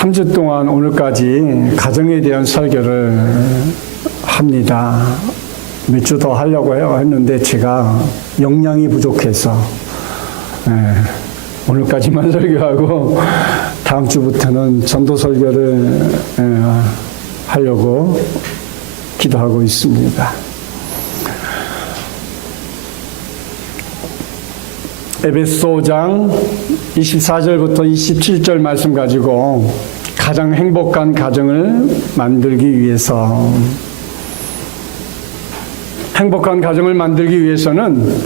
3주 동안 오늘까지 가정에 대한 설교를 합니다. 몇 주 더 하려고 했는데 제가 역량이 부족해서 오늘까지만 설교하고 다음 주부터는 전도 설교를 하려고 기도하고 있습니다. 에베소장 24절부터 27절 말씀 가지고 가장 행복한 가정을 만들기 위해서, 행복한 가정을 만들기 위해서는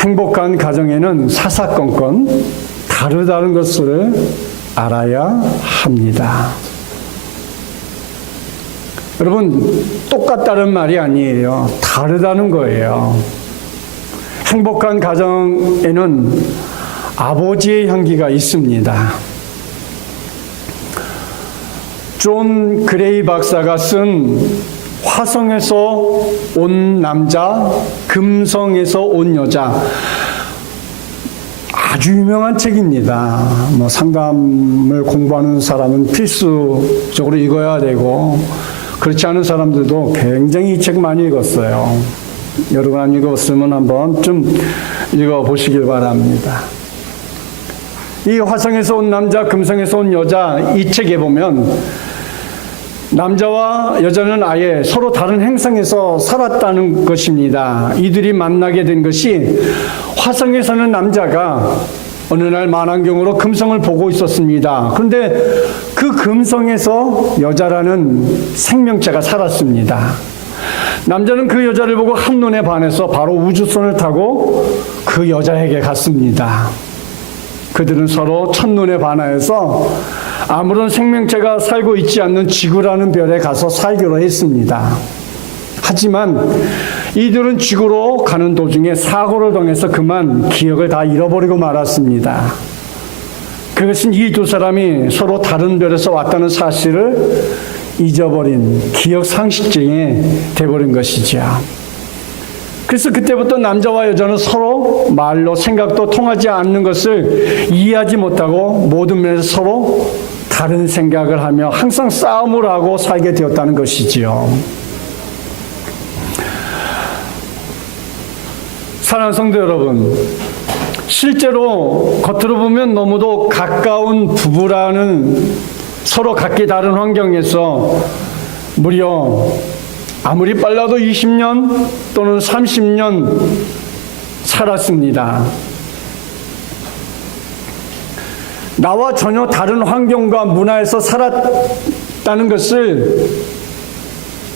행복한 가정에는 사사건건 다르다는 것을 알아야 합니다. 여러분, 똑같다는 말이 아니에요. 다르다는 거예요. 행복한 가정에는 아버지의 향기가 있습니다. 존 그레이 박사가 쓴 화성에서 온 남자, 금성에서 온 여자, 아주 유명한 책입니다. 상담을 공부하는 사람은 필수적으로 읽어야 되고, 그렇지 않은 사람들도 굉장히 이 책 많이 읽었어요. 여러분 안 읽었으면 한번 좀 읽어보시길 바랍니다. 이 화성에서 온 남자, 금성에서 온 여자, 이 책에 보면 남자와 여자는 아예 서로 다른 행성에서 살았다는 것입니다. 이들이 만나게 된 것이, 화성에서는 남자가 어느 날 만환경으로 금성을 보고 있었습니다. 그런데 그 금성에서 여자라는 생명체가 살았습니다. 남자는 그 여자를 보고 한눈에 반해서 바로 우주선을 타고 그 여자에게 갔습니다. 그들은 서로 첫눈에 반하여서 아무런 생명체가 살고 있지 않는 지구라는 별에 가서 살기로 했습니다. 하지만 이들은 지구로 가는 도중에 사고를 당해서 그만 기억을 다 잃어버리고 말았습니다. 그것은 이 두 사람이 서로 다른 별에서 왔다는 사실을 잊어버린 기억 상실증이 돼버린 것이죠. 그래서 그때부터 남자와 여자는 서로 말로 생각도 통하지 않는 것을 이해하지 못하고 모든 면에서 서로 다른 생각을 하며 항상 싸움을 하고 살게 되었다는 것이지요. 사랑하는 성도 여러분, 실제로 겉으로 보면 너무도 가까운 부부라는, 서로 각기 다른 환경에서 무려 아무리 빨라도 20년 또는 30년 살았습니다. 나와 전혀 다른 환경과 문화에서 살았다는 것을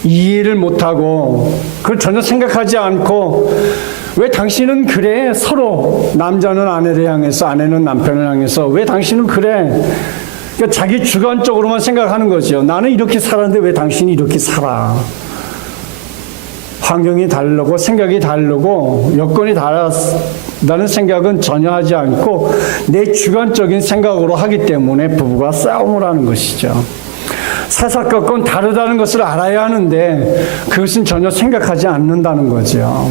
이해를 못하고 그걸 전혀 생각하지 않고, 왜 당신은 그래? 서로 남자는 아내를 향해서, 아내는 남편을 향해서 왜 당신은 그래? 그러니까 자기 주관적으로만 생각하는 거죠. 나는 이렇게 살았는데 왜 당신이 이렇게 살아? 환경이 다르고 생각이 다르고 여건이 다르다는 생각은 전혀 하지 않고 내 주관적인 생각으로 하기 때문에 부부가 싸움을 하는 것이죠. 사사건건 다르다는 것을 알아야 하는데 그것은 전혀 생각하지 않는다는 거죠.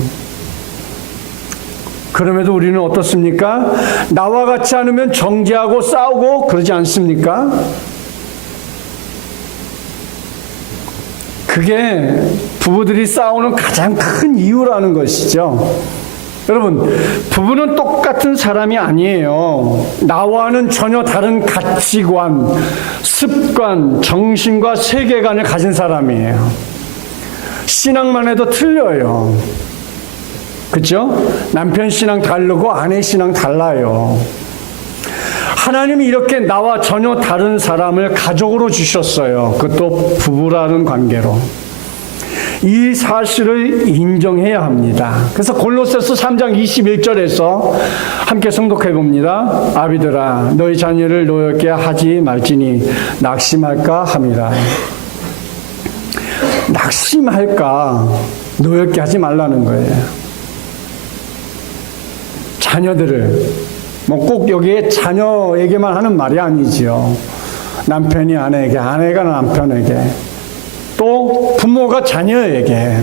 그럼에도 우리는 어떻습니까? 나와 같지 않으면 정죄하고 싸우고 그러지 않습니까? 그게 부부들이 싸우는 가장 큰 이유라는 것이죠. 여러분, 부부는 똑같은 사람이 아니에요. 나와는 전혀 다른 가치관, 습관, 정신과 세계관을 가진 사람이에요. 신앙만 해도 틀려요. 그렇죠? 남편 신앙 다르고 아내 신앙 달라요. 하나님이 이렇게 나와 전혀 다른 사람을 가족으로 주셨어요. 그것도 부부라는 관계로. 이 사실을 인정해야 합니다. 그래서 골로새서 3장 21절에서 함께 성독해 봅니다. 아비들아, 너희 자녀를 노엽게 하지 말지니 낙심할까 함이라. 낙심할까? 노엽게 하지 말라는 거예요. 자녀들을, 꼭 여기에 자녀에게만 하는 말이 아니지요. 남편이 아내에게, 아내가 남편에게, 또 부모가 자녀에게.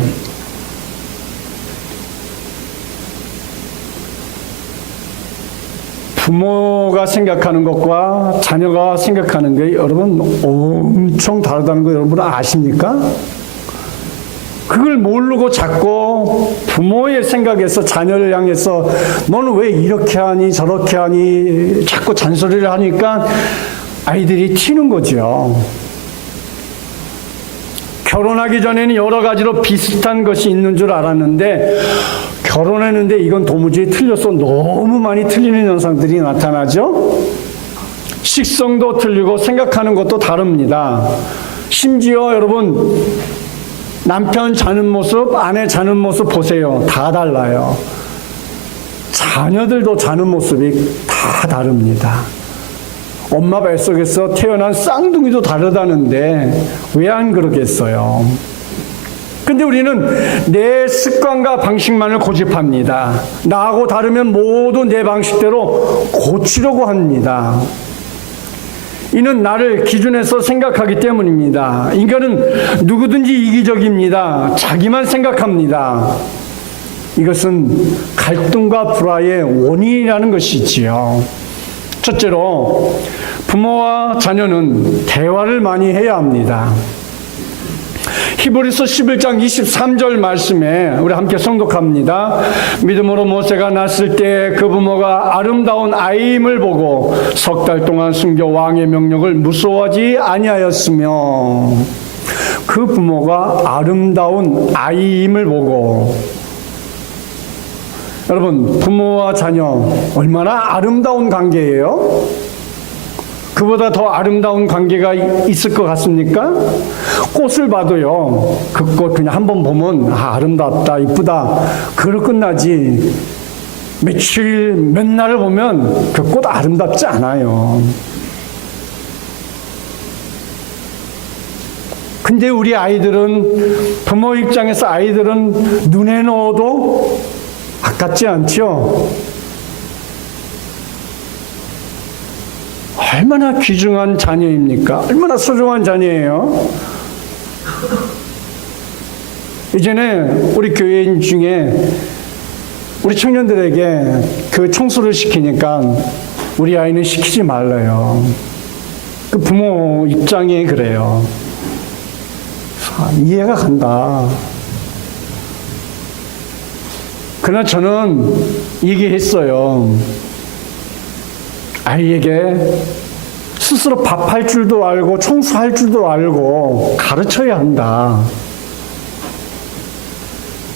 부모가 생각하는 것과 자녀가 생각하는 게 여러분 엄청 다르다는 거 여러분 아십니까? 그걸 모르고 자꾸 부모의 생각에서 자녀를 향해서 너는 왜 이렇게 하니 저렇게 하니 자꾸 잔소리를 하니까 아이들이 튀는 거죠. 결혼하기 전에는 여러 가지로 비슷한 것이 있는 줄 알았는데 결혼했는데 이건 도무지 틀려서 너무 많이 틀리는 현상들이 나타나죠. 식성도 틀리고 생각하는 것도 다릅니다. 심지어 여러분 남편 자는 모습, 아내 자는 모습 보세요. 다 달라요. 자녀들도 자는 모습이 다 다릅니다. 엄마 뱃속에서 태어난 쌍둥이도 다르다는데 왜 안 그러겠어요? 근데 우리는 내 습관과 방식만을 고집합니다. 나하고 다르면 모두 내 방식대로 고치려고 합니다. 이는 나를 기준해서 생각하기 때문입니다. 인간은 누구든지 이기적입니다. 자기만 생각합니다. 이것은 갈등과 불화의 원인이라는 것이지요. 첫째로 부모와 자녀는 대화를 많이 해야 합니다. 히브리서 11장 23절 말씀에 우리 함께 성독합니다. 믿음으로 모세가 낳았을 때 그 부모가 아름다운 아이임을 보고 석 달 동안 숨겨 왕의 명령을 무서워하지 아니하였으며, 그 부모가 아름다운 아이임을 보고, 여러분 부모와 자녀 얼마나 아름다운 관계예요? 그보다 더 아름다운 관계가 있을 것 같습니까? 꽃을 봐도요, 그 꽃 그냥 한번 보면 아름답다, 이쁘다, 그걸로 끝나지 며칠, 몇 날을 보면 그 꽃 아름답지 않아요. 근데 우리 아이들은, 부모 입장에서 아이들은 눈에 넣어도 아깝지 않죠? 얼마나 귀중한 자녀입니까? 얼마나 소중한 자녀예요? 이전에 우리 교회인 중에 우리 청년들에게 그 청소를 시키니까 우리 아이는 시키지 말래요. 그 부모 입장이 그래요. 이해가 간다. 그러나 저는 얘기했어요. 아이에게 스스로 밥할 줄도 알고 청소할 줄도 알고 가르쳐야 한다.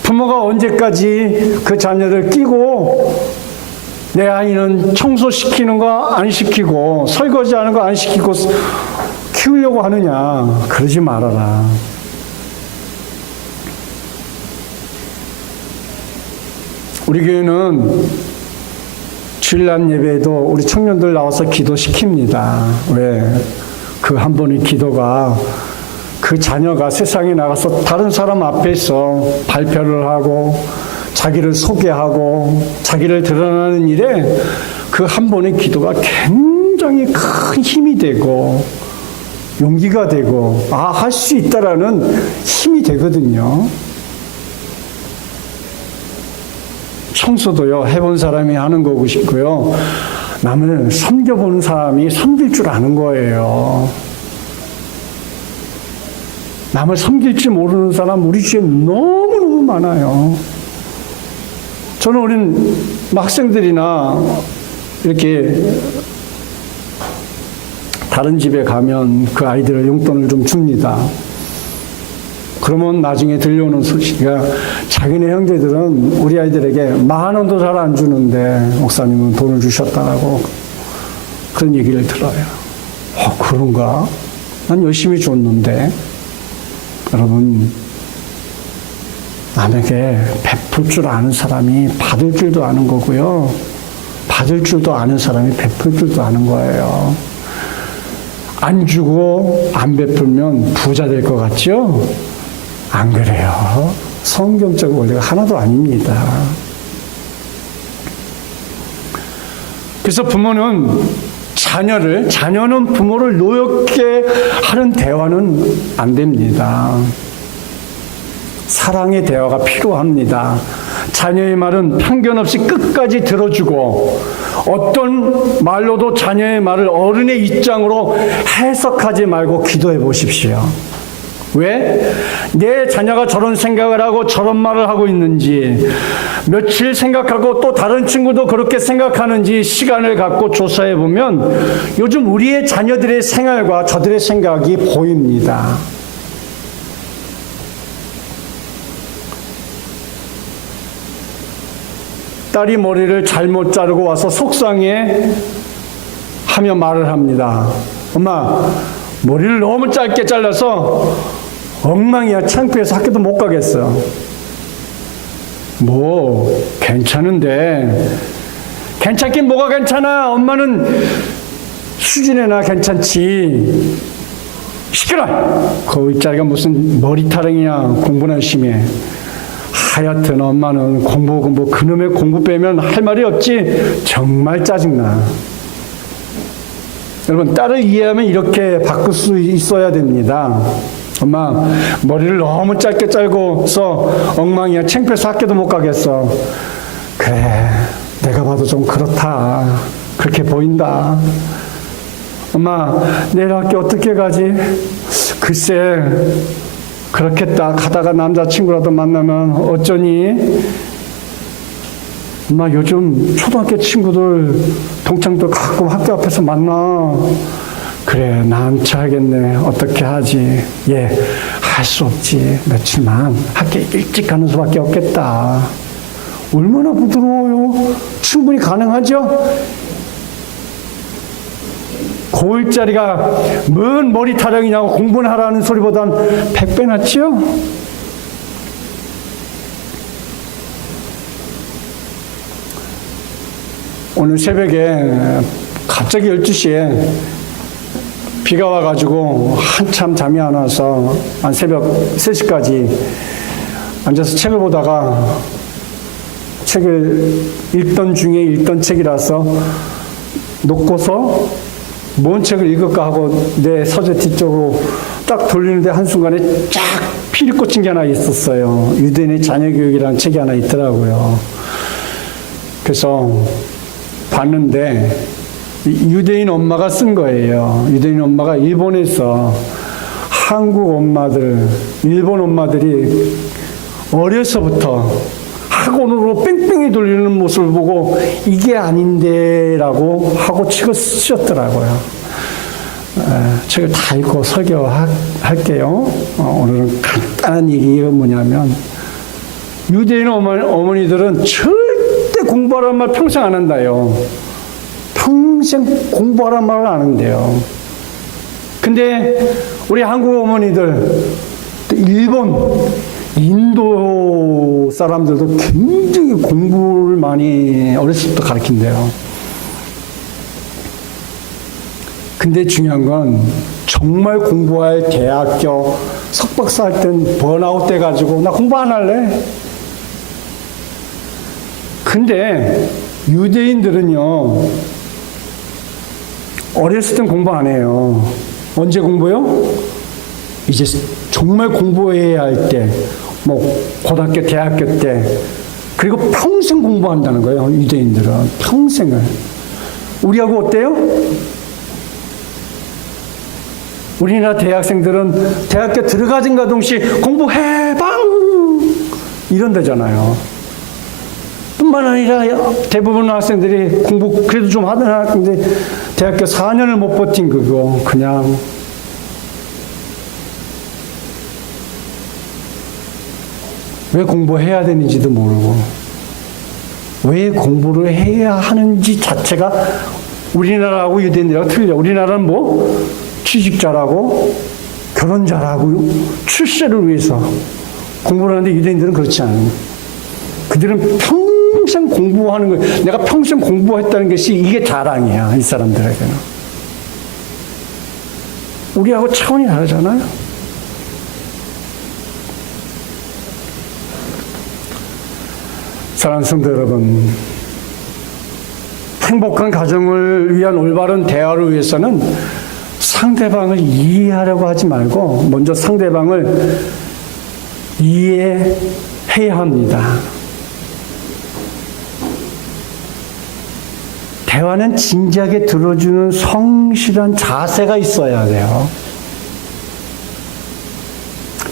부모가 언제까지 그 자녀를 끼고 내 아이는 청소시키는 거 안 시키고 설거지하는 거 안 시키고 키우려고 하느냐. 그러지 말아라. 우리 교회는 주일날 예배에도 우리 청년들 나와서 기도시킵니다. 왜? 그 한 번의 기도가 그 자녀가 세상에 나가서 다른 사람 앞에서 발표를 하고 자기를 소개하고 자기를 드러나는 일에 그 한 번의 기도가 굉장히 큰 힘이 되고 용기가 되고 할 수 있다라는 힘이 되거든요. 청소도요, 해본 사람이 하는 거고 싶고요. 남을 섬겨보는 사람이 섬길 줄 아는 거예요. 남을 섬길지 모르는 사람 우리 주위에 너무너무 많아요. 저는 우린 학생들이나 이렇게 다른 집에 가면 그 아이들의 용돈을 좀 줍니다. 그러면 나중에 들려오는 소식이가 자기네 형제들은 우리 아이들에게 10,000원도 잘 안 주는데 목사님은 돈을 주셨다라고 그런 얘기를 들어요. 그런가? 난 열심히 줬는데. 여러분, 남에게 베풀 줄 아는 사람이 받을 줄도 아는 거고요. 받을 줄도 아는 사람이 베풀 줄도 아는 거예요. 안 주고 안 베풀면 부자 될 것 같죠? 안 그래요. 성경적 원리가 하나도 아닙니다. 그래서 부모는 자녀는 부모를 노엽게 하는 대화는 안 됩니다. 사랑의 대화가 필요합니다. 자녀의 말은 편견 없이 끝까지 들어주고 어떤 말로도 자녀의 말을 어른의 입장으로 해석하지 말고 기도해 보십시오. 왜? 내 자녀가 저런 생각을 하고 저런 말을 하고 있는지, 며칠 생각하고 또 다른 친구도 그렇게 생각하는지 시간을 갖고 조사해 보면 요즘 우리의 자녀들의 생활과 저들의 생각이 보입니다. 딸이 머리를 잘못 자르고 와서 속상해 하며 말을 합니다. 엄마, 머리를 너무 짧게 잘라서 엉망이야. 창피해서 학교도 못 가겠어. 뭐 괜찮은데. 괜찮긴 뭐가 괜찮아. 엄마는 수진애나 괜찮지. 시끄러. 그 윗자리가 무슨 머리타령이야. 공부나 열심히 해. 하여튼 엄마는 공부 그놈의 공부 빼면 할 말이 없지. 정말 짜증나. 여러분, 딸을 이해하면 이렇게 바꿀 수 있어야 됩니다. 엄마, 머리를 너무 짧게 잘고서 엉망이야. 창피해서 학교도 못 가겠어. 그래, 내가 봐도 좀 그렇다. 그렇게 보인다. 엄마, 내일 학교 어떻게 가지? 글쎄, 그렇겠다. 가다가 남자친구라도 만나면 어쩌니? 엄마, 요즘 초등학교 친구들 동창들 가끔 학교 앞에서 만나. 그래, 난처하겠네. 어떻게 하지? 예, 할 수 없지. 며칠만 학교 일찍 가는 수밖에 없겠다. 얼마나 부드러워요. 충분히 가능하죠? 고1짜리가 뭔 머리 타령이냐고 공부는 하라는 소리보단 100배 낫지요? 오늘 새벽에 갑자기 12시에 비가 와가지고 한참 잠이 안 와서 한 새벽 3시까지 앉아서 책을 보다가 책을 읽던 중에 읽던 책이라서 놓고서 뭔 책을 읽을까 하고 내 서재 뒤쪽으로 딱 돌리는데 한순간에 쫙 피리 꽂힌 게 하나 있었어요. 유대인의 자녀교육이라는 책이 하나 있더라고요. 그래서 봤는데 유대인 엄마가 쓴 거예요. 유대인 엄마가 일본에서 한국 엄마들, 일본 엄마들이 어려서부터 학원으로 뺑뺑이 돌리는 모습을 보고 이게 아닌데라고 하고 책을 쓰셨더라고요. 책을 다 읽고 설교할게요. 오늘은 간단한 얘기가 뭐냐면 유대인 어머니들은 절대 공부하라는 말 평생 안 한다요. 평생 공부하라는 말을 안 한대요. 근데 우리 한국 어머니들, 일본, 인도 사람들도 굉장히 공부를 많이 어렸을 때부터 가르친대요. 근데 중요한 건 정말 공부할 대학교 석박사 할 땐 번아웃 돼가지고 나 공부 안 할래. 근데 유대인들은요, 어렸을 땐 공부 안 해요. 언제 공부요? 이제 정말 공부해야 할 때, 뭐 고등학교, 대학교 때, 그리고 평생 공부한다는 거예요. 유대인들은 평생을. 우리하고 어때요? 우리나라 대학생들은 대학교 들어가진가 동시에 공부해방 이런다잖아요. 뿐만 아니라 대부분 학생들이 공부 그래도 좀 하던 학생들이 대학교 4년을 못 버틴 그거 그냥 왜 공부해야 되는지도 모르고 왜 공부를 해야 하는지 자체가 우리나라하고 유대인들하고 틀려. 우리나라는 뭐 취직 잘하고 결혼 잘하고 출세를 위해서 공부를 하는데 유대인들은 그렇지 않아요. 그들은 평생 공부하는 거예요. 내가 평생 공부했다는 것이 이게 자랑이야. 이 사람들에게는. 우리하고 차원이 다르잖아요. 사랑하는 성도 여러분, 행복한 가정을 위한 올바른 대화를 위해서는 상대방을 이해하려고 하지 말고 먼저 상대방을 이해해야 합니다. 대화는 진지하게 들어주는 성실한 자세가 있어야 돼요.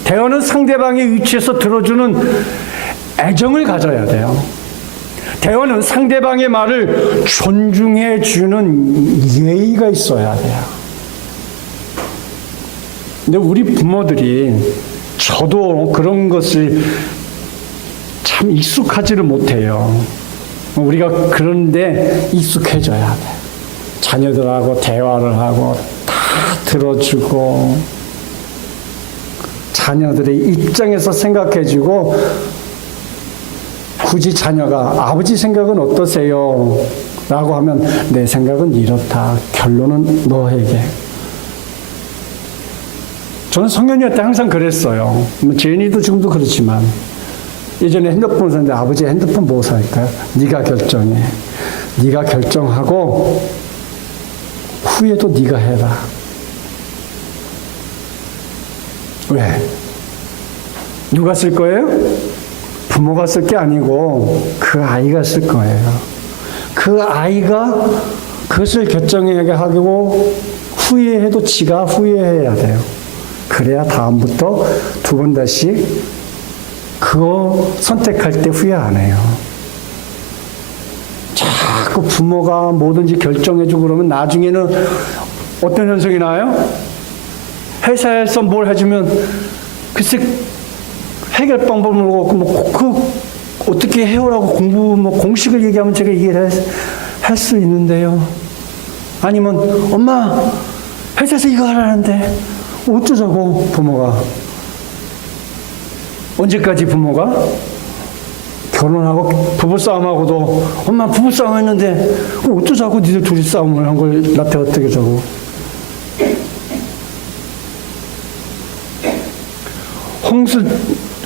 대화는 상대방의 위치에서 들어주는 애정을 가져야 돼요. 대화는 상대방의 말을 존중해 주는 예의가 있어야 돼요. 근데 우리 부모들이, 저도 그런 것을 참 익숙하지를 못해요. 우리가 그런데 익숙해져야 돼. 자녀들하고 대화를 하고 다 들어주고 자녀들의 입장에서 생각해주고, 굳이 자녀가 아버지 생각은 어떠세요? 라고 하면 내 생각은 이렇다. 결론은 너에게. 저는 성년이 때 항상 그랬어요. 제인이도 지금도 그렇지만, 예전에 핸드폰을 샀는데 아버지 핸드폰 뭐 살까요? 네가 결정해. 네가 결정하고 후회도 네가 해라. 왜? 누가 쓸 거예요? 부모가 쓸 게 아니고 그 아이가 쓸 거예요. 그 아이가 그것을 결정하게 하고 후회해도 지가 후회해야 돼요. 그래야 다음부터 두 번 다시 그거 선택할 때 후회 안 해요. 자꾸 부모가 뭐든지 결정해주고 그러면 나중에는 어떤 현상이 나요? 회사에서 뭘 해주면 글쎄 해결 방법을 모르고 그 어떻게 해오라고 공식을 얘기하면 제가 이해를 할 수 있는데요. 아니면 엄마 회사에서 이거 하라는데 어쩌자고 부모가. 언제까지 부모가? 결혼하고 부부싸움하고도 엄마 부부싸움 했는데 어쩌자고 니들 둘이 싸움을 한 걸 나한테 어떻게 자고.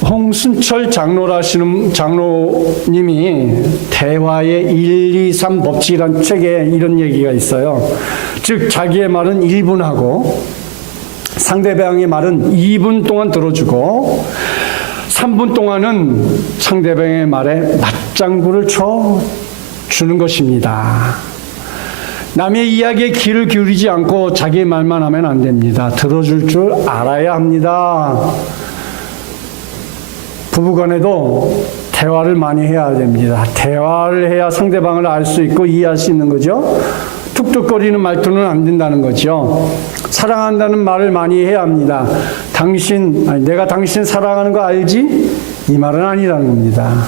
홍순철 장로라시는 장로님이 대화의 1, 2, 3 법칙이라는 책에 이런 얘기가 있어요. 즉 자기의 말은 1분 하고 상대방의 말은 2분 동안 들어주고 3분 동안은 상대방의 말에 맞장구를 쳐주는 것입니다. 남의 이야기에 귀를 기울이지 않고 자기 말만 하면 안 됩니다. 들어줄 줄 알아야 합니다. 부부간에도 대화를 많이 해야 됩니다. 대화를 해야 상대방을 알 수 있고 이해할 수 있는 거죠. 툭툭거리는 말투는 안 된다는 거죠. 사랑한다는 말을 많이 해야 합니다. 내가 당신 사랑하는 거 알지? 이 말은 아니라는 겁니다.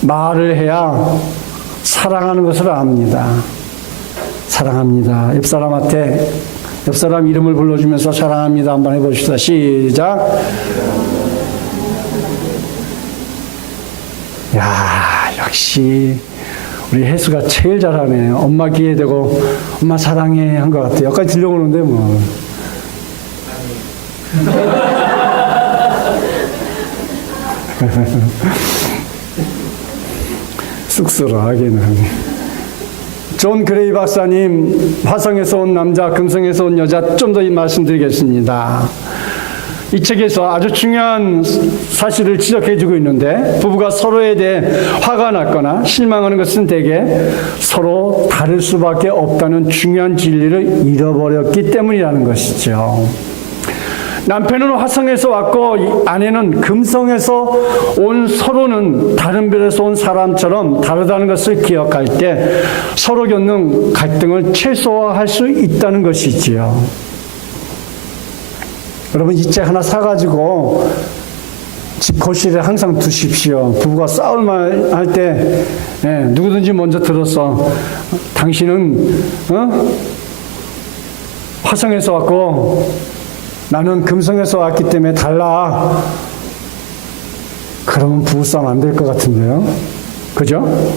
말을 해야 사랑하는 것을 압니다. 사랑합니다. 옆 사람 이름을 불러주면서 사랑합니다. 한번 해봅시다. 시작. 야, 역시 우리 혜수가 제일 잘하네. 엄마 귀에 대고 엄마 사랑해 한 것 같아. 여기까지 들려오는데 뭐. 쑥스러워하기는. 존 그레이 박사님, 화성에서 온 남자, 금성에서 온 여자 좀 더 말씀드리겠습니다. 이 책에서 아주 중요한 사실을 지적해주고 있는데, 부부가 서로에 대해 화가 났거나 실망하는 것은 대개 서로 다를 수밖에 없다는 중요한 진리를 잃어버렸기 때문이라는 것이죠. 남편은 화성에서 왔고 아내는 금성에서 온, 서로는 다른 별에서 온 사람처럼 다르다는 것을 기억할 때 서로 겪는 갈등을 최소화할 수 있다는 것이지요. 여러분, 이 책 하나 사가지고 집 거실에 항상 두십시오. 부부가 싸울 말 할 때 누구든지 먼저 들어서 당신은 화성에서 왔고 나는 금성에서 왔기 때문에 달라. 그러면 부부싸움 안 될 것 같은데요. 그죠?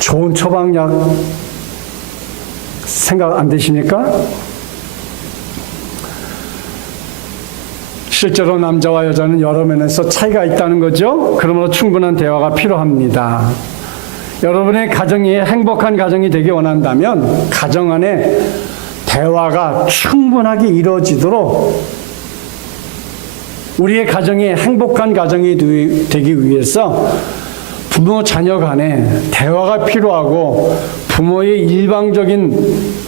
좋은 처방약 생각 안 되십니까? 실제로 남자와 여자는 여러 면에서 차이가 있다는 거죠. 그러므로 충분한 대화가 필요합니다. 여러분의 가정이 행복한 가정이 되기 원한다면 가정 안에 대화가 충분하게 이루어지도록 우리의 가정이 행복한 가정이 되기 위해서 부모 자녀 간에 대화가 필요하고 부모의 일방적인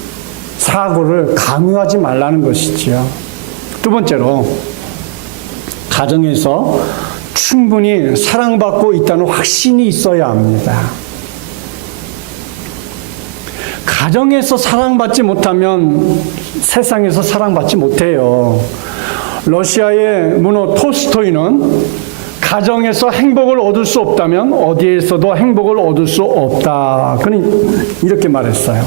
사고를 강요하지 말라는 것이지요. 두 번째로, 가정에서 충분히 사랑받고 있다는 확신이 있어야 합니다. 가정에서 사랑받지 못하면 세상에서 사랑받지 못해요. 러시아의 문호 톨스토이는 가정에서 행복을 얻을 수 없다면 어디에서도 행복을 얻을 수 없다. 그는 이렇게 말했어요.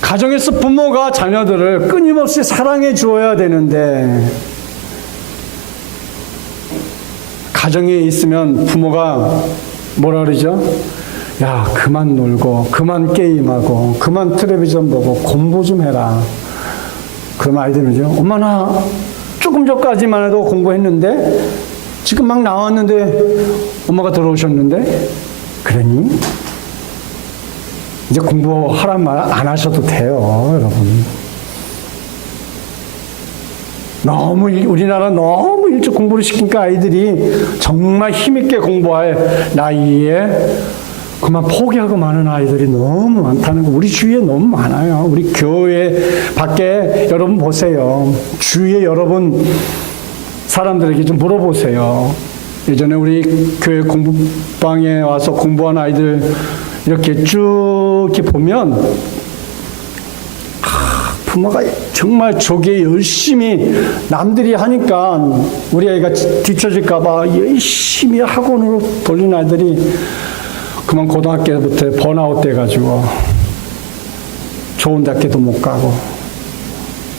가정에서 부모가 자녀들을 끊임없이 사랑해 주어야 되는데, 가정에 있으면 부모가 뭐라 그러죠? 야, 그만 놀고, 그만 게임하고, 그만 텔레비전 보고, 공부 좀 해라. 그럼 아이들은요, 엄마 나 조금 전까지만 해도 공부했는데, 지금 막 나왔는데, 엄마가 들어오셨는데, 그러니? 이제 공부하란 말 안 하셔도 돼요, 여러분. 우리나라 너무 일찍 공부를 시키니까 아이들이 정말 힘있게 공부할 나이에 그만 포기하고 마는 아이들이 너무 많다는 거, 우리 주위에 너무 많아요. 우리 교회 밖에 여러분 보세요. 주위에 여러분 사람들에게 좀 물어보세요. 예전에 우리 교회 공부방에 와서 공부한 아이들 이렇게 쭉 이렇게 보면, 부모가 정말 저게 열심히 남들이 하니까 우리 아이가 뒤처질까봐 열심히 학원으로 돌린 아이들이 그만 고등학교부터 번아웃 돼가지고 좋은 대학교도 못 가고,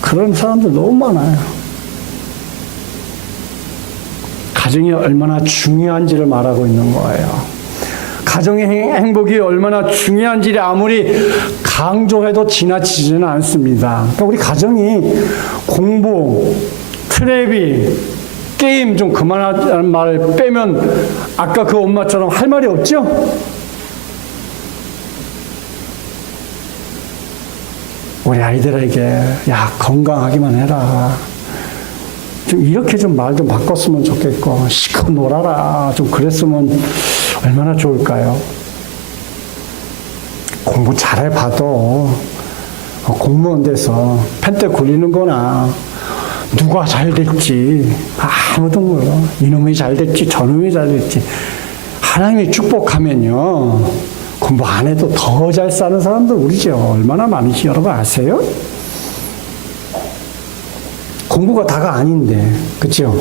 그런 사람들 너무 많아요. 가정이 얼마나 중요한지를 말하고 있는 거예요. 가정의 행복이 얼마나 중요한지를 아무리 강조해도 지나치지는 않습니다. 그러니까 우리 가정이 공부, 텔레비, 게임 좀 그만하자는 말을 빼면 아까 그 엄마처럼 할 말이 없죠? 우리 아이들에게 야, 건강하기만 해라. 좀 이렇게 좀 말 좀 바꿨으면 좋겠고, 시끄러 놀아라. 좀 그랬으면 얼마나 좋을까요? 공부 잘해봐도 공무원 돼서 펜대 굴리는 거나 누가 잘 됐지 아무도 몰라. 이놈이 잘 됐지 저놈이 잘 됐지. 하나님이 축복하면요, 공부 안 해도 더 잘 사는 사람들 우리죠. 얼마나 많은지 여러분 아세요? 공부가 다가 아닌데, 그렇죠?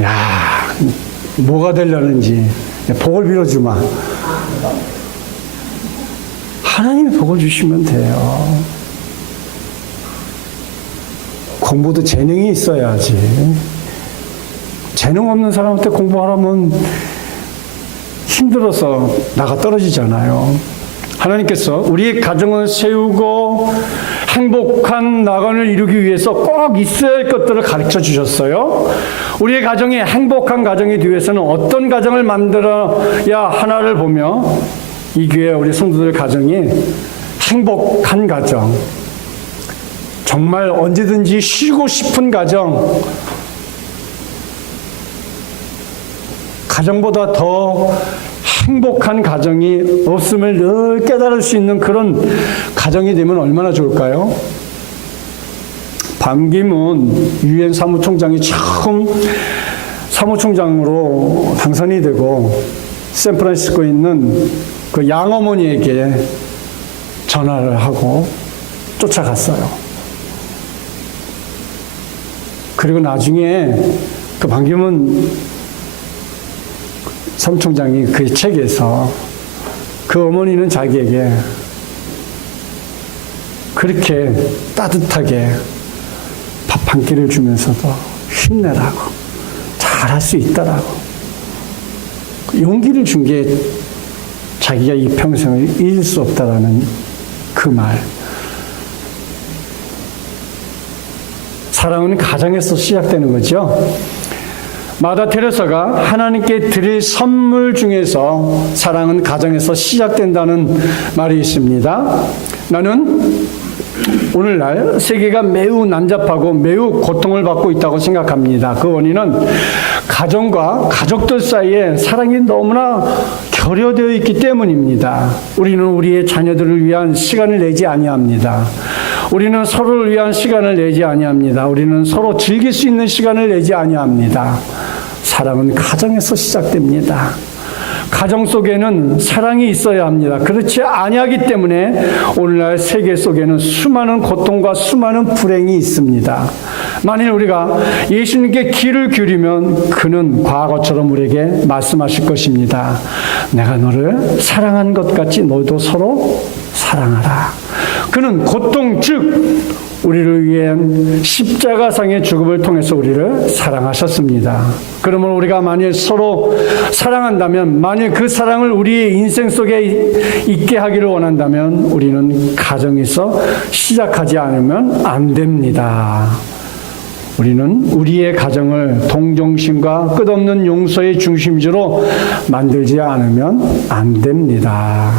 야, 뭐가 되려는지 복을 빌어주마. 하나님이 복을 주시면 돼요. 공부도 재능이 있어야지. 재능 없는 사람한테 공부하라면 힘들어서 나가 떨어지잖아요. 하나님께서 우리의 가정을 세우고 행복한 나간을 이루기 위해서 꼭 있어야 할 것들을 가르쳐 주셨어요. 우리의 가정이 행복한 가정이 되기 위해서는 어떤 가정을 만들어야 하나를 보며, 이 교회 우리 성도들 가정이 행복한 가정, 정말 언제든지 쉬고 싶은 가정, 가정보다 더 행복한 가정이 없음을 늘 깨달을 수 있는 그런 가정이 되면 얼마나 좋을까요? 반기문 유엔 사무총장이 처음 사무총장으로 당선이 되고 샌프란시스코에 있는 그 양어머니에게 전화를 하고 쫓아갔어요. 그리고 나중에 그 반기문 사무총장이 그 책에서 그 어머니는 자기에게 그렇게 따뜻하게 밥 한 끼를 주면서도 힘내라고, 잘할 수 있다라고 용기를 준 게 자기가 이 평생을 잊을 수 없다라는 그 말. 사랑은 가정에서 시작되는 거죠. 마다 테레사가 하나님께 드릴 선물 중에서 사랑은 가정에서 시작된다는 말이 있습니다. 나는 오늘날 세계가 매우 난잡하고 매우 고통을 받고 있다고 생각합니다. 그 원인은 가정과 가족들 사이에 사랑이 너무나 결여되어 있기 때문입니다. 우리는 우리의 자녀들을 위한 시간을 내지 아니합니다. 우리는 서로를 위한 시간을 내지 아니합니다. 우리는 서로 즐길 수 있는 시간을 내지 아니합니다. 사랑은 가정에서 시작됩니다. 가정 속에는 사랑이 있어야 합니다. 그렇지 아니하기 때문에 오늘날 세계 속에는 수많은 고통과 수많은 불행이 있습니다. 만일 우리가 예수님께 귀를 기울이면 그는 과거처럼 우리에게 말씀하실 것입니다. 내가 너를 사랑한 것 같이 너도 서로 사랑하라. 그는 고통 즉 우리를 위한 십자가상의 죽음을 통해서 우리를 사랑하셨습니다. 그러므로 우리가 만일 서로 사랑한다면, 만일 그 사랑을 우리의 인생 속에 있게 하기를 원한다면 우리는 가정에서 시작하지 않으면 안 됩니다. 우리는 우리의 가정을 동정심과 끝없는 용서의 중심지로 만들지 않으면 안 됩니다.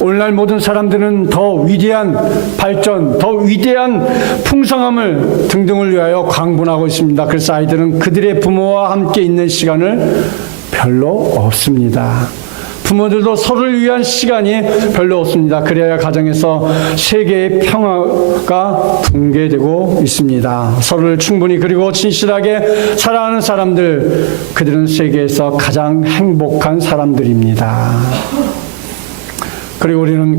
오늘날 모든 사람들은 더 위대한 발전, 더 위대한 풍성함을 등등을 위하여 광분하고 있습니다. 그래서 아이들은 그들의 부모와 함께 있는 시간을 별로 없습니다. 부모들도 서로를 위한 시간이 별로 없습니다. 그래야 가정에서 세계의 평화가 붕괴되고 있습니다. 서로를 충분히 그리고 진실하게 사랑하는 사람들, 그들은 세계에서 가장 행복한 사람들입니다. 그리고 우리는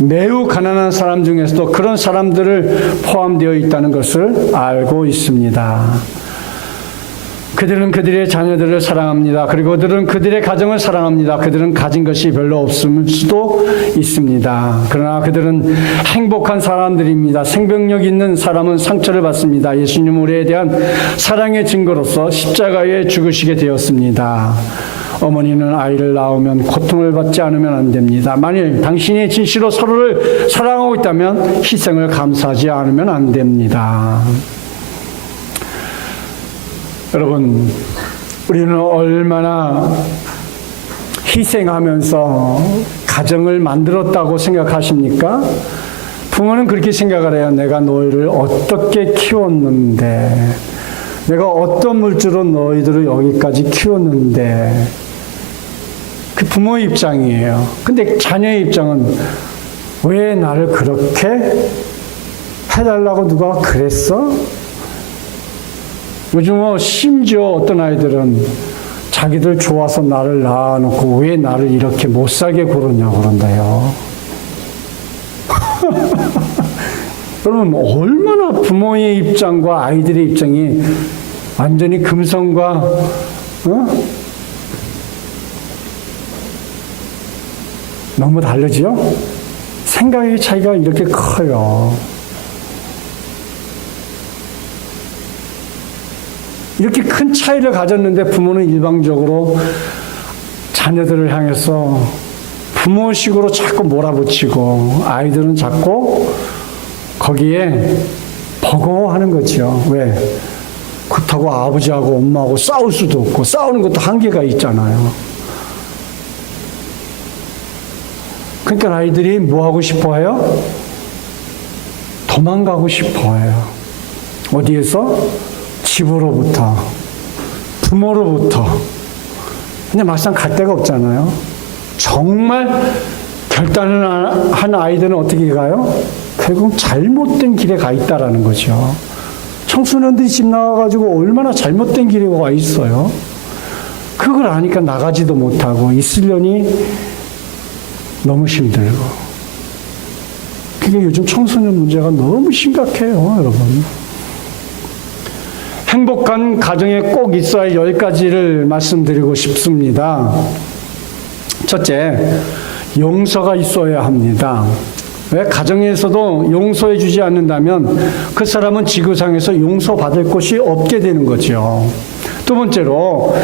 매우 가난한 사람 중에서도 그런 사람들을 포함되어 있다는 것을 알고 있습니다. 그들은 그들의 자녀들을 사랑합니다. 그리고 그들은 그들의 가정을 사랑합니다. 그들은 가진 것이 별로 없을 수도 있습니다. 그러나 그들은 행복한 사람들입니다. 생명력 있는 사람은 상처를 받습니다. 예수님은 우리에 대한 사랑의 증거로서 십자가에 죽으시게 되었습니다. 어머니는 아이를 낳으면 고통을 받지 않으면 안 됩니다. 만일 당신이 진실로 서로를 사랑하고 있다면 희생을 감수하지 않으면 안 됩니다. 여러분, 우리는 얼마나 희생하면서 가정을 만들었다고 생각하십니까? 부모는 그렇게 생각을 해요. 내가 너희를 어떻게 키웠는데, 내가 어떤 물질로 너희들을 여기까지 키웠는데, 그 부모의 입장이에요. 근데 자녀의 입장은 왜 나를 그렇게 해달라고 누가 그랬어? 요즘 심지어 어떤 아이들은 자기들 좋아서 나를 낳아놓고 왜 나를 이렇게 못살게 굴었냐고 그런다요. 여러분, 얼마나 부모의 입장과 아이들의 입장이 완전히 금성과 너무 다르죠? 생각의 차이가 이렇게 커요. 이렇게 큰 차이를 가졌는데 부모는 일방적으로 자녀들을 향해서 부모식으로 자꾸 몰아붙이고 아이들은 자꾸 거기에 버거워하는 거죠. 왜? 그렇다고 아버지하고 엄마하고 싸울 수도 없고 싸우는 것도 한계가 있잖아요. 그러니까 아이들이 뭐 하고 싶어 해요? 도망가고 싶어 해요. 어디에서? 집으로부터, 부모로부터. 근데 막상 갈 데가 없잖아요. 정말 결단을 한 아이들은 어떻게 가요? 결국 잘못된 길에 가 있다라는 거죠. 청소년들이 집 나와가지고 얼마나 잘못된 길에 와 있어요. 그걸 아니까 나가지도 못하고 있으려니 너무 힘들고. 그게 요즘 청소년 문제가 너무 심각해요, 여러분. 행복한 가정에 꼭 있어야 할 10가지를 말씀드리고 싶습니다. 첫째, 용서가 있어야 합니다. 왜? 가정에서도 용서해 주지 않는다면 그 사람은 지구상에서 용서받을 곳이 없게 되는 거죠. 두 번째로,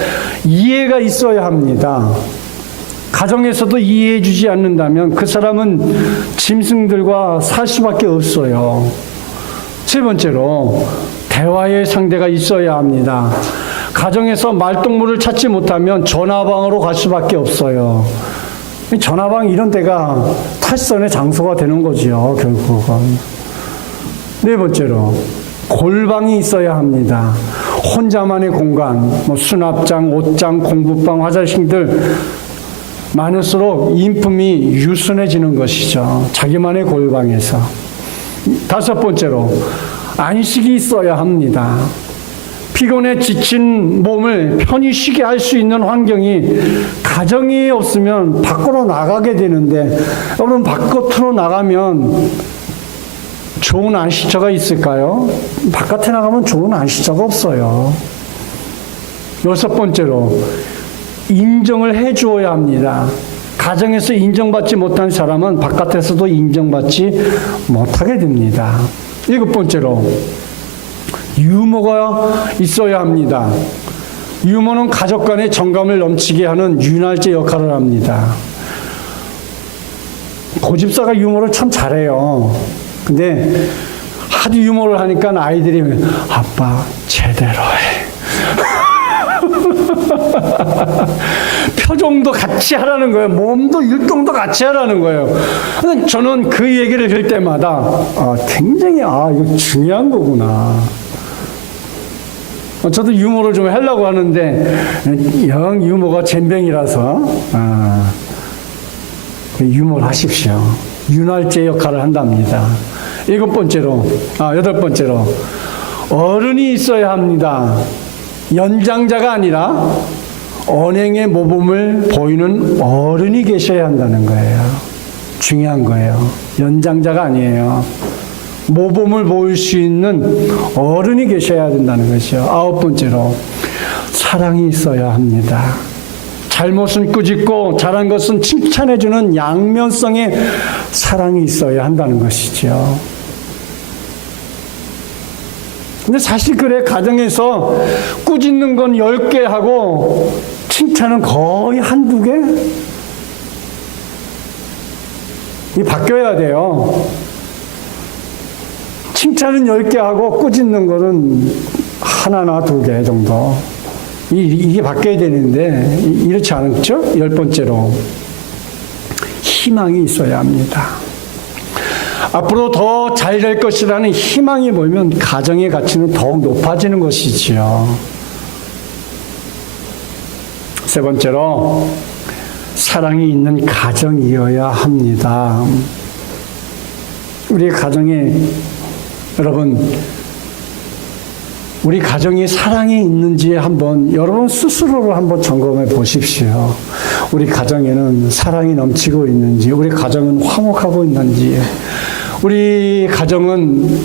이해가 있어야 합니다. 가정에서도 이해해 주지 않는다면 그 사람은 짐승들과 살 수밖에 없어요. 세 번째로, 대화의 상대가 있어야 합니다. 가정에서 말동무를 찾지 못하면 전화방으로 갈 수밖에 없어요. 전화방 이런 데가 탈선의 장소가 되는 거죠, 결국은. 네 번째로, 골방이 있어야 합니다. 혼자만의 공간, 뭐 수납장, 옷장, 공부방, 화장실들 많을수록 인품이 유순해지는 것이죠. 자기만의 골방에서. 다섯 번째로, 안식이 있어야 합니다. 피곤해 지친 몸을 편히 쉬게 할 수 있는 환경이 가정이 없으면 밖으로 나가게 되는데, 여러분 바깥으로 나가면 좋은 안식처가 있을까요? 바깥에 나가면 좋은 안식처가 없어요. 여섯 번째로, 인정을 해 주어야 합니다. 가정에서 인정받지 못한 사람은 바깥에서도 인정받지 못하게 됩니다. 일곱 번째로, 유머가 있어야 합니다. 유머는 가족 간의 정감을 넘치게 하는 윤활제 역할을 합니다. 고집사가 유머를 참 잘해요. 근데 하도 유머를 하니까 아이들이 아빠 제대로 해. 표정도 같이 하라는 거예요. 몸도 율동도 같이 하라는 거예요. 저는 그 얘기를 들을 때마다 굉장히 이거 중요한 거구나. 저도 유머를 좀 하려고 하는데 영 유머가 젬병이라서 유머를 하십시오. 윤활제 역할을 한답니다. 여덟 번째로 어른이 있어야 합니다. 연장자가 아니라 언행의 모범을 보이는 어른이 계셔야 한다는 거예요. 중요한 거예요. 연장자가 아니에요. 모범을 보일 수 있는 어른이 계셔야 된다는 것이죠. 아홉 번째로, 사랑이 있어야 합니다. 잘못은 꾸짖고 잘한 것은 칭찬해주는 양면성의 사랑이 있어야 한다는 것이죠. 근데 사실 그래, 가정에서 꾸짖는 건 10개 하고 칭찬은 거의 한두 개? 이 바뀌어야 돼요. 칭찬은 10개 하고 꾸짖는 거는 하나나 2개 정도. 이게 바뀌어야 되는데 이렇지 않죠? 10번째로, 희망이 있어야 합니다. 앞으로 더 잘 될 것이라는 희망이 보이면 가정의 가치는 더욱 높아지는 것이지요. 세 번째로, 사랑이 있는 가정이어야 합니다. 우리 가정에, 여러분, 우리 가정이 사랑이 있는지 여러분 스스로를 한번 점검해 보십시오. 우리 가정에는 사랑이 넘치고 있는지, 우리 가정은 화목하고 있는지, 우리 가정은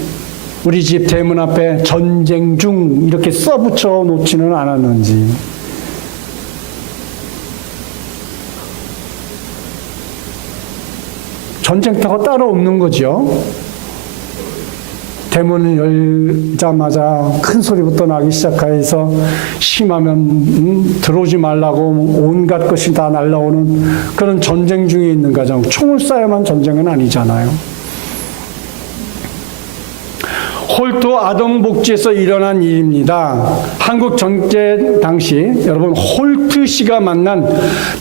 우리 집 대문 앞에 전쟁 중 이렇게 써붙여 놓지는 않았는지, 전쟁터가 따로 없는 거죠. 대문을 열자마자 큰 소리부터 나기 시작해서 심하면 들어오지 말라고 온갖 것이 다 날라오는 그런 전쟁 중에 있는 가정. 총을 쏴야만 전쟁은 아니잖아요. 홀토 아동복지에서 일어난 일입니다. 한국 전쟁 당시 여러분 홀트 씨가 만난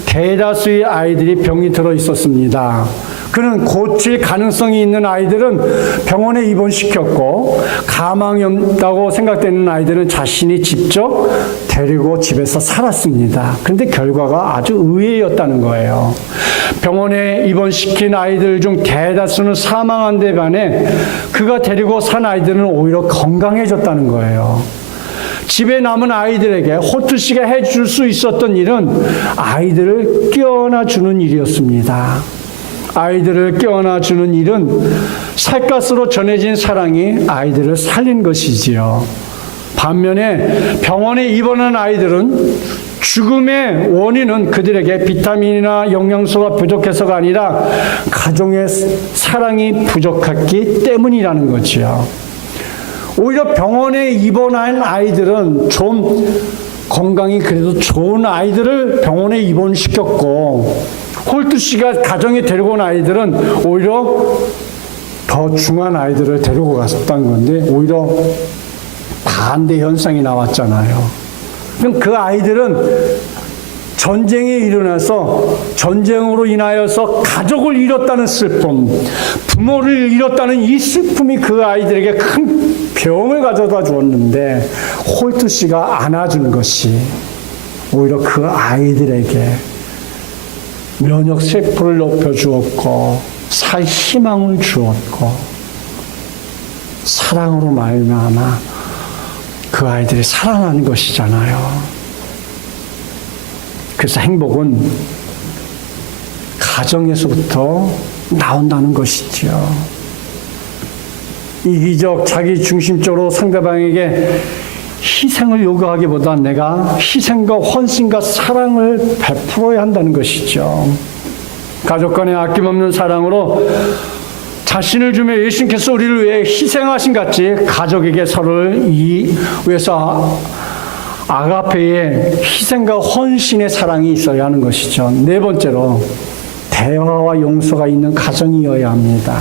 대다수의 아이들이 병이 들어 있었습니다. 그는 고칠 가능성이 있는 아이들은 병원에 입원시켰고, 가망이 없다고 생각되는 아이들은 자신이 직접 데리고 집에서 살았습니다. 그런데 결과가 아주 의외였다는 거예요. 병원에 입원시킨 아이들 중 대다수는 사망한 데 반해 그가 데리고 산 아이들은 오히려 건강해졌다는 거예요. 집에 남은 아이들에게 호트 씨가 해줄 수 있었던 일은 아이들을 깨어나 주는 일이었습니다. 아이들을 깨어나 주는 일은 살갗으로 전해진 사랑이 아이들을 살린 것이지요. 반면에 병원에 입원한 아이들은 죽음의 원인은 그들에게 비타민이나 영양소가 부족해서가 아니라 가정의 사랑이 부족했기 때문이라는 거지요. 오히려 병원에 입원한 아이들은 좀 건강이 그래도 좋은 아이들을 병원에 입원시켰고, 홀트 씨가 가정에 데리고 온 아이들은 오히려 더 중한 아이들을 데리고 갔었다는 건데, 오히려 반대 현상이 나왔잖아요. 그럼 그 아이들은 전쟁이 일어나서 전쟁으로 인하여서 가족을 잃었다는 슬픔, 부모를 잃었다는 이 슬픔이 그 아이들에게 큰 병을 가져다 주었는데 홀트 씨가 안아준 것이 오히려 그 아이들에게 면역 세포를 높여주었고 살 희망을 주었고 사랑으로 말미암아 그 아이들이 살아나는 것이잖아요. 그래서 행복은 가정에서부터 나온다는 것이죠. 이기적, 자기 중심적으로 상대방에게 희생을 요구하기보다 내가 희생과 헌신과 사랑을 베풀어야 한다는 것이죠. 가족 간의 아낌없는 사랑으로 자신을 주며 예수님께서 우리를 위해 희생하신 같이 가족에게 서로를 위해서 아가페의 희생과 헌신의 사랑이 있어야 하는 것이죠. 네 번째로 대화와 용서가 있는 가정이어야 합니다.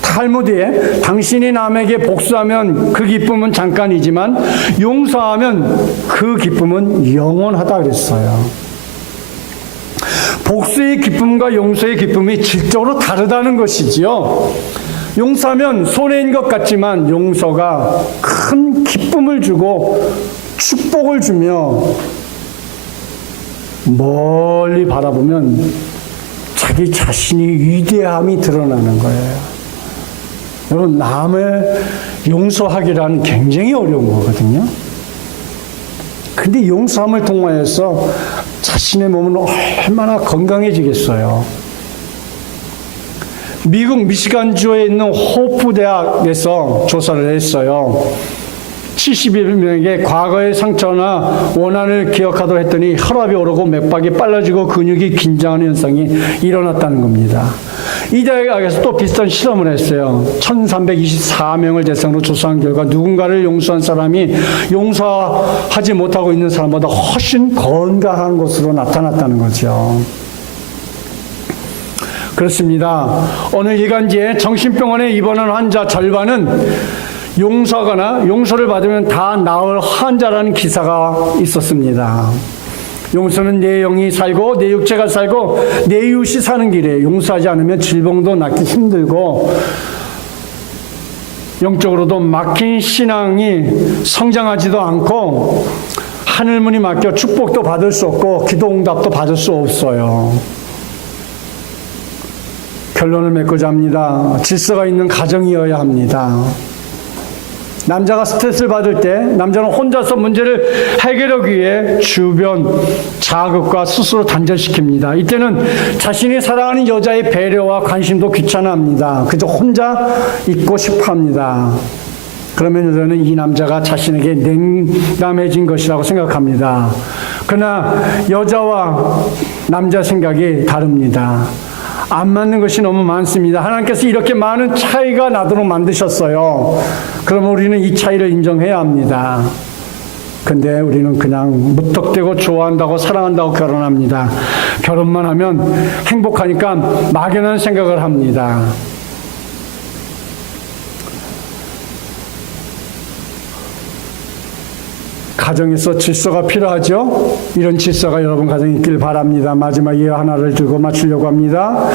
탈무드에 당신이 남에게 복수하면 그 기쁨은 잠깐이지만 용서하면 그 기쁨은 영원하다 그랬어요. 복수의 기쁨과 용서의 기쁨이 질적으로 다르다는 것이지요. 용서하면 손해인 것 같지만 용서가 큰 기쁨을 주고 축복을 주며 멀리 바라보면 자기 자신이 위대함이 드러나는 거예요. 여러분, 남을 용서하기란 굉장히 어려운 거거든요. 근데 용서함을 통하여서 자신의 몸은 얼마나 건강해지겠어요. 미국 미시간주에 있는 호프 대학에서 조사를 했어요. 71명에게 과거의 상처나 원한을 기억하도록 했더니 혈압이 오르고 맥박이 빨라지고 근육이 긴장하는 현상이 일어났다는 겁니다. 이 대학에서 또 비슷한 실험을 했어요. 1324명을 대상으로 조사한 결과 누군가를 용서한 사람이 용서하지 못하고 있는 사람보다 훨씬 건강한 것으로 나타났다는 거죠. 그렇습니다. 어느 일간지에 정신병원에 입원한 환자 절반은 용서하거나 용서를 받으면 다 나을 환자라는 기사가 있었습니다. 용서는 내 영이 살고 내 육체가 살고 내 이웃이 사는 길에 용서하지 않으면 질병도 낫기 힘들고 영적으로도 막힌 신앙이 성장하지도 않고 하늘문이 막혀 축복도 받을 수 없고 기도 응답도 받을 수 없어요. 결론을 맺고자 합니다. 질서가 있는 가정이어야 합니다. 남자가 스트레스를 받을 때 남자는 혼자서 문제를 해결하기 위해 주변 자극과 스스로 단절시킵니다. 이때는 자신이 사랑하는 여자의 배려와 관심도 귀찮아합니다. 그저 혼자 있고 싶어합니다. 그러면 여자는 이 남자가 자신에게 냉담해진 것이라고 생각합니다. 그러나 여자와 남자 생각이 다릅니다. 안 맞는 것이 너무 많습니다. 하나님께서 이렇게 많은 차이가 나도록 만드셨어요. 그러면 우리는 이 차이를 인정해야 합니다. 근데 우리는 그냥 무턱대고 좋아한다고 사랑한다고 결혼합니다. 결혼만 하면 행복하니까 막연한 생각을 합니다. 가정에서 질서가 필요하죠? 이런 질서가 여러분 가정에 있길 바랍니다. 마지막 예화 하나를 들고 마치려고 합니다.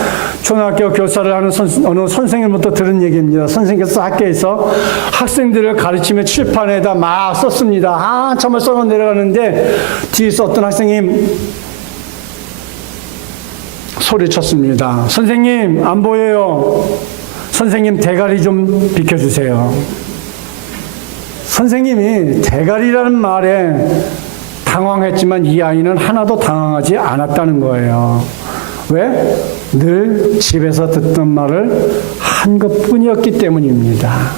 초등학교 교사를 하는 어느 선생님부터 들은 얘기입니다. 선생님께서 학교에서 학생들을 가르치며 칠판에다 막 썼습니다. 정말 써서 내려가는데 뒤에서 어떤 학생이 소리쳤습니다. 선생님, 안 보여요. 선생님, 대가리 좀 비켜주세요. 선생님이 대가리라는 말에 당황했지만 이 아이는 하나도 당황하지 않았다는 거예요. 왜? 늘 집에서 듣던 말을 한 것뿐이었기 때문입니다.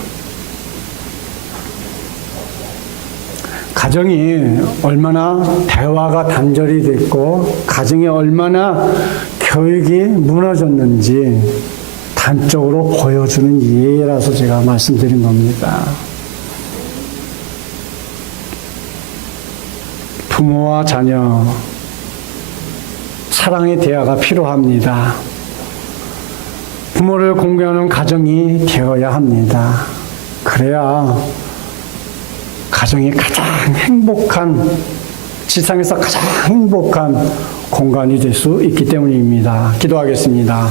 가정이 얼마나 대화가 단절이 됐고 가정이 얼마나 교육이 무너졌는지 단적으로 보여주는 예라서 제가 말씀드린 겁니다. 부모와 자녀, 사랑의 대화가 필요합니다. 부모를 공경하는 가정이 되어야 합니다. 그래야 가정이 가장 행복한 지상에서 가장 행복한 공간이 될 수 있기 때문입니다. 기도하겠습니다.